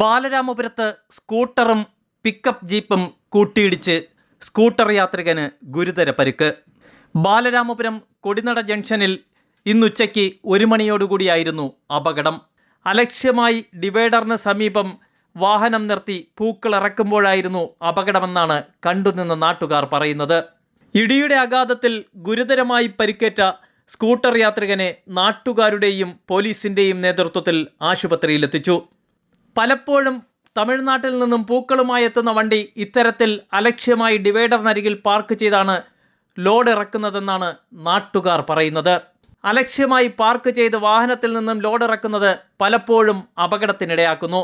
ബാലരാമപുരത്ത് സ്കൂട്ടറും pickup ജീപ്പും കൂട്ടിയിടിച്ച് scooter യാത്രികന് ഗുരുതര പരിക്ക്. ബാലരാമപുരം കൊടിനട ജംഗ്ഷനിൽ ഇന്നുച്ചയ്ക്ക് ഒരു മണിയോടുകൂടിയായിരുന്നു അപകടം. അലക്ഷ്യമായി ഡിവൈഡറിന് സമീപം വാഹനം നിർത്തി പൂക്കൾ ഇറക്കുമ്പോഴായിരുന്നു അപകടമെന്നാണ് കണ്ടുനിന്ന നാട്ടുകാർ പറയുന്നത്. ഇടിയുടെ ആഘാതത്തിൽ ഗുരുതരമായി പരിക്കേറ്റ സ്കൂട്ടർ യാത്രികനെ നാട്ടുകാരുടെയും പോലീസിന്റെയും നേതൃത്വത്തിൽ ആശുപത്രിയിലെത്തിച്ചു. പലപ്പോഴും തമിഴ്നാട്ടിൽ നിന്നും പൂക്കളുമായി എത്തുന്ന വണ്ടി ഇത്തരത്തിൽ അലക്ഷ്യമായി ഡിവൈഡറിനരികിൽ പാർക്ക് ചെയ്താണ് ലോഡ് ഇറക്കുന്നതെന്നാണ് നാട്ടുകാർ പറയുന്നത്. അലക്ഷ്യമായി പാർക്ക് ചെയ്ത് വാഹനത്തിൽ നിന്നും ലോഡ് ഇറക്കുന്നത് പലപ്പോഴും അപകടത്തിനിടയാക്കുന്നു.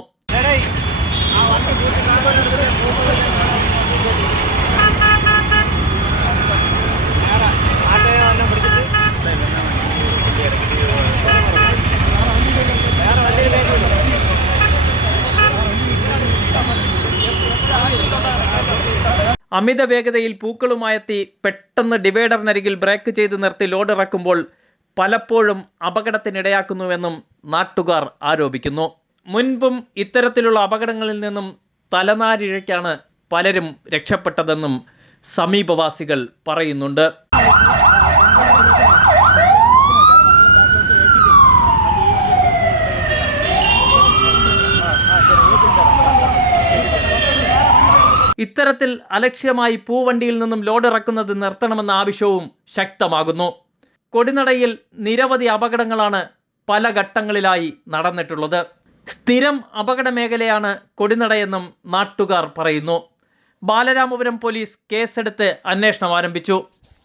അമിത വേഗതയിൽ പൂക്കളുമായെത്തി പെട്ടെന്ന് ഡിവൈഡറിനരികിൽ ബ്രേക്ക് ചെയ്ത് നിർത്തി ലോഡ് ഇറക്കുമ്പോൾ പലപ്പോഴും അപകടത്തിനിടയാക്കുന്നുവെന്നും നാട്ടുകാർ ആരോപിക്കുന്നു. മുൻപും ഇത്തരത്തിലുള്ള അപകടങ്ങളിൽ നിന്നും തലനാരിഴയ്ക്കാണ് പലരും രക്ഷപ്പെട്ടതെന്നും സമീപവാസികൾ പറയുന്നുണ്ട്. ഇത്തരത്തിൽ അലക്ഷ്യമായി പൂവണ്ടിയിൽ നിന്നും ലോഡ് ഇറക്കുന്നത് നിർത്തണമെന്ന ആവശ്യവും ശക്തമാകുന്നു. കൊടിനടയിൽ നിരവധി അപകടങ്ങളാണ് പല ഘട്ടങ്ങളിലായി നടന്നിട്ടുള്ളത്. സ്ഥിരം അപകട മേഖലയാണ് കൊടിനടയെന്നും നാട്ടുകാർ പറയുന്നു. ബാലരാമപുരം പോലീസ് കേസെടുത്ത് അന്വേഷണം ആരംഭിച്ചു.